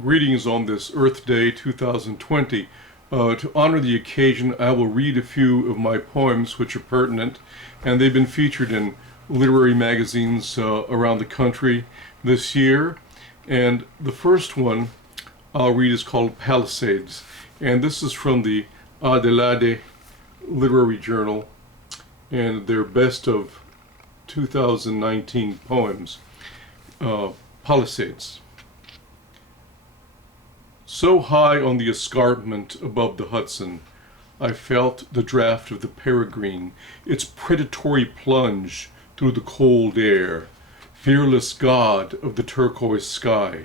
Greetings on this Earth Day 2020. To honor the occasion, I will read a few of my poems which are pertinent, and they've been featured in literary magazines around the country this year. And the first one I'll read is called Palisades, and this is from the Adelaide Literary Journal and their best of 2019 poems. Palisades. So high on the escarpment above the Hudson, I felt the draft of the peregrine, its predatory plunge through the cold air, fearless god of the turquoise sky,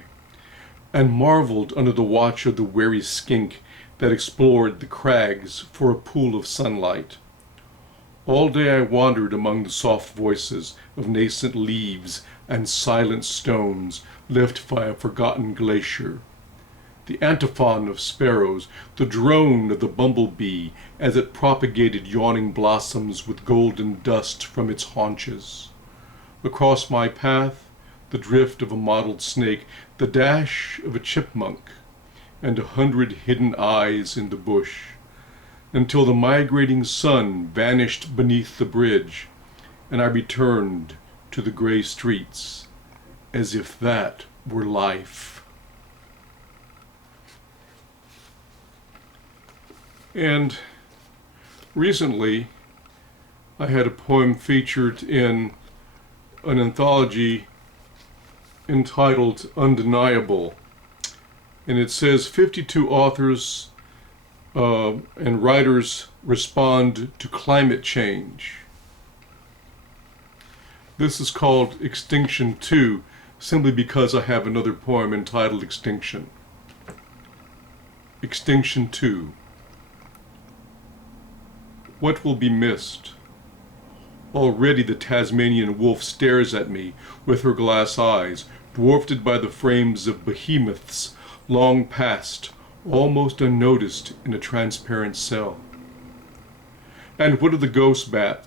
and marveled under the watch of the wary skink that explored the crags for a pool of sunlight. All day I wandered among the soft voices of nascent leaves and silent stones left by a forgotten glacier. The antiphon of sparrows, the drone of the bumblebee as it propagated yawning blossoms with golden dust from its haunches. Across my path, the drift of a mottled snake, the dash of a chipmunk, and 100 hidden eyes in the bush, until the migrating sun vanished beneath the bridge, and I returned to the gray streets, as if that were life. And recently, I had a poem featured in an anthology entitled Undeniable. And it says 52 authors and writers respond to climate change. This is called Extinction 2, simply because I have another poem entitled Extinction. Extinction 2. What will be missed? Already the Tasmanian wolf stares at me with her glass eyes, dwarfed by the frames of behemoths long past, almost unnoticed in a transparent cell. And what of the ghost bat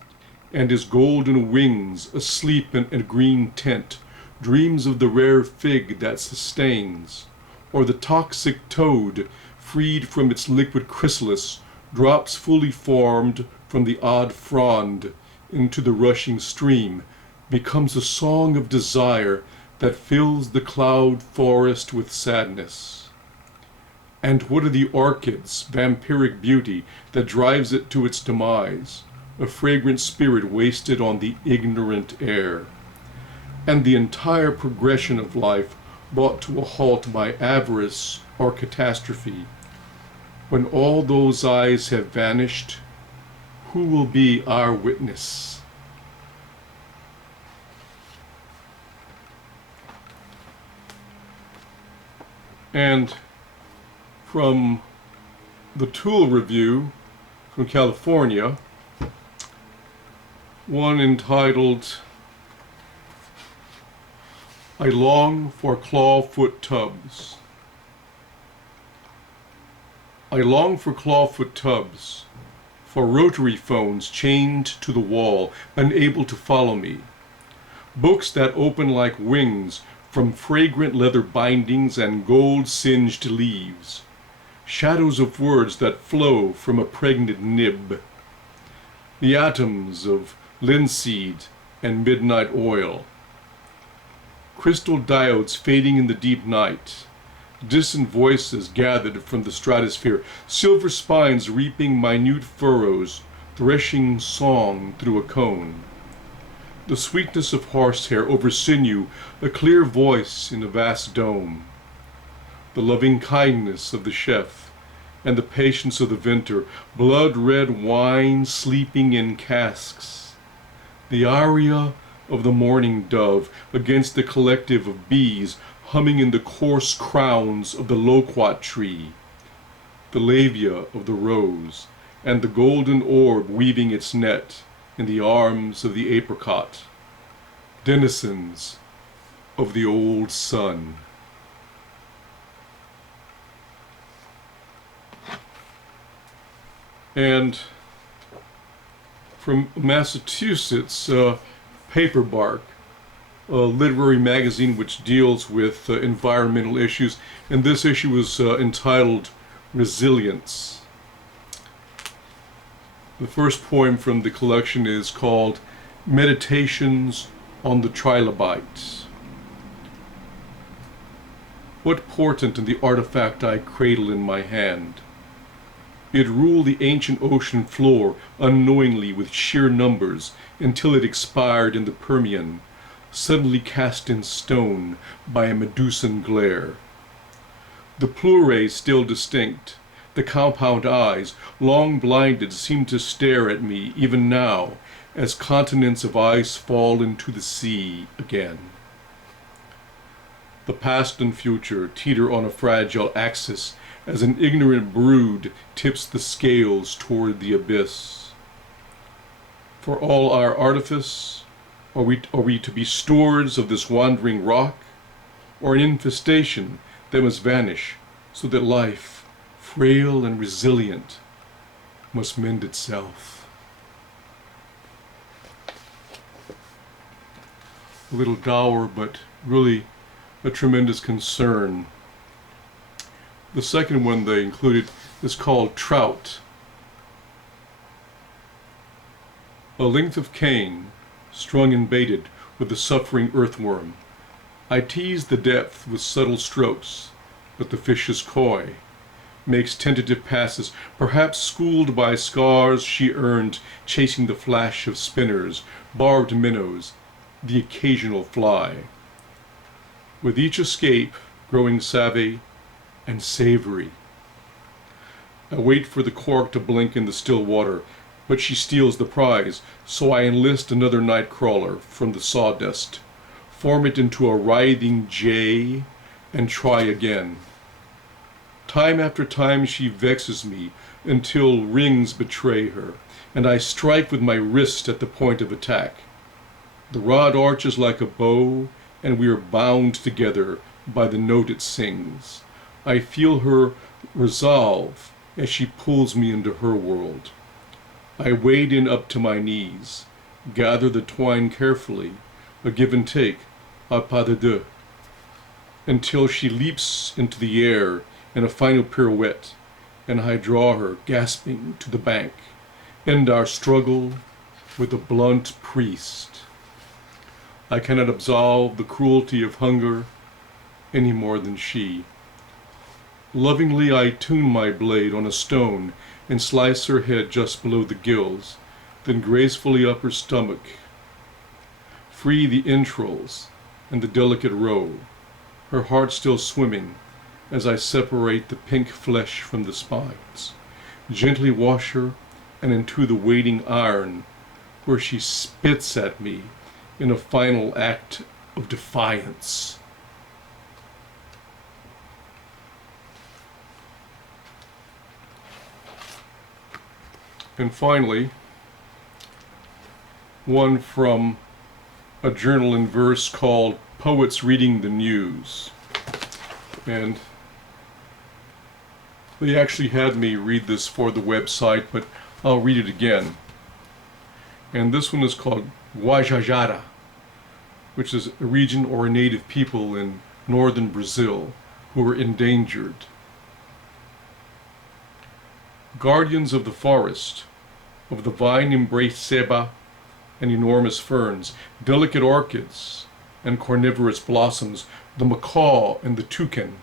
and his golden wings asleep in a green tent, dreams of the rare fig that sustains, or the toxic toad freed from its liquid chrysalis, drops fully formed from the odd frond into the rushing stream, becomes a song of desire that fills the cloud forest with sadness. And what of the orchid's vampiric beauty that drives it to its demise, a fragrant spirit wasted on the ignorant air? And the entire progression of life brought to a halt by avarice or catastrophe. When all those eyes have vanished, who will be our witness? And from the Tool Review from California, one entitled, I Long for Clawfoot Tubs. I long for clawfoot tubs, for rotary phones chained to the wall, unable to follow me. Books that open like wings from fragrant leather bindings and gold-singed leaves. Shadows of words that flow from a pregnant nib. The atoms of linseed and midnight oil. Crystal diodes fading in the deep night. Distant voices gathered from the stratosphere, silver spines reaping minute furrows, threshing song through a cone. The sweetness of horsehair over sinew, a clear voice in a vast dome. The loving kindness of the chef, and the patience of the vintner, blood-red wine sleeping in casks. The aria of the mourning dove against the collective of bees, humming in the coarse crowns of the loquat tree, the labia of the rose, and the golden orb weaving its net in the arms of the apricot, denizens of the old sun. And from Massachusetts, Paperbark, literary magazine which deals with environmental issues, and this issue is entitled Resilience. The first poem from the collection is called Meditations on the Trilobite. What portent in the artifact I cradle in my hand? It ruled the ancient ocean floor unknowingly with sheer numbers until it expired in the Permian, suddenly cast in stone by a Medusan glare. The plurae still distinct, the compound eyes, long blinded, seem to stare at me even now as continents of ice fall into the sea again. The past and future teeter on a fragile axis as an ignorant brood tips the scales toward the abyss. For all our artifice, are we to be stewards of this wandering rock, or an infestation that must vanish so that life, frail and resilient, must mend itself? A little dour, but really a tremendous concern. The second one they included is called Trout. A length of cane, strung and baited with the suffering earthworm. I tease the depth with subtle strokes, but the fish is coy, makes tentative passes, perhaps schooled by scars she earned chasing the flash of spinners, barbed minnows, the occasional fly. With each escape growing savvy and savory. I wait for the cork to blink in the still water, but she steals the prize, so I enlist another night crawler from the sawdust, form it into a writhing jay, and try again. Time after time she vexes me until rings betray her, and I strike with my wrist at the point of attack. The rod arches like a bow, and we are bound together by the note it sings. I feel her resolve as she pulls me into her world. I wade in up to my knees, gather the twine carefully, a give and take, a pas de deux, until she leaps into the air in a final pirouette, and I draw her, gasping, to the bank, end our struggle with a blunt priest. I cannot absolve the cruelty of hunger any more than she. Lovingly I tune my blade on a stone and slice her head just below the gills, then gracefully up her stomach, free the entrails and the delicate roe, her heart still swimming as I separate the pink flesh from the spines, gently wash her and into the waiting iron, where she spits at me in a final act of defiance. And finally, one from a journal in verse called Poets Reading the News. And they actually had me read this for the website, but I'll read it again. And this one is called Guajajara, which is a region or a native people in northern Brazil who are endangered. Guardians of the forest, of the vine-embraced ceiba and enormous ferns, delicate orchids and carnivorous blossoms, the macaw and the toucan,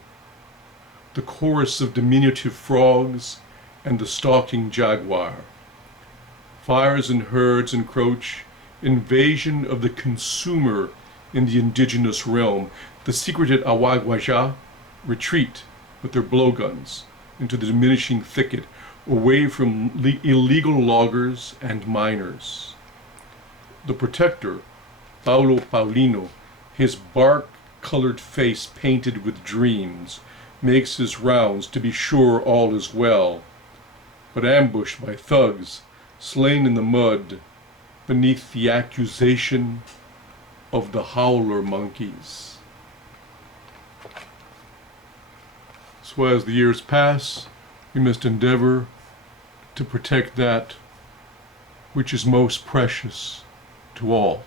the chorus of diminutive frogs and the stalking jaguar. Fires and herds encroach, invasion of the consumer in the indigenous realm. The secreted Awaguaja retreat with their blowguns into the diminishing thicket, away from illegal loggers and miners. The protector, Paulo Paulino, his bark-colored face painted with dreams, makes his rounds to be sure all is well, but ambushed by thugs, slain in the mud, beneath the accusation of the howler monkeys. So as the years pass, we must endeavor to protect that which is most precious to all.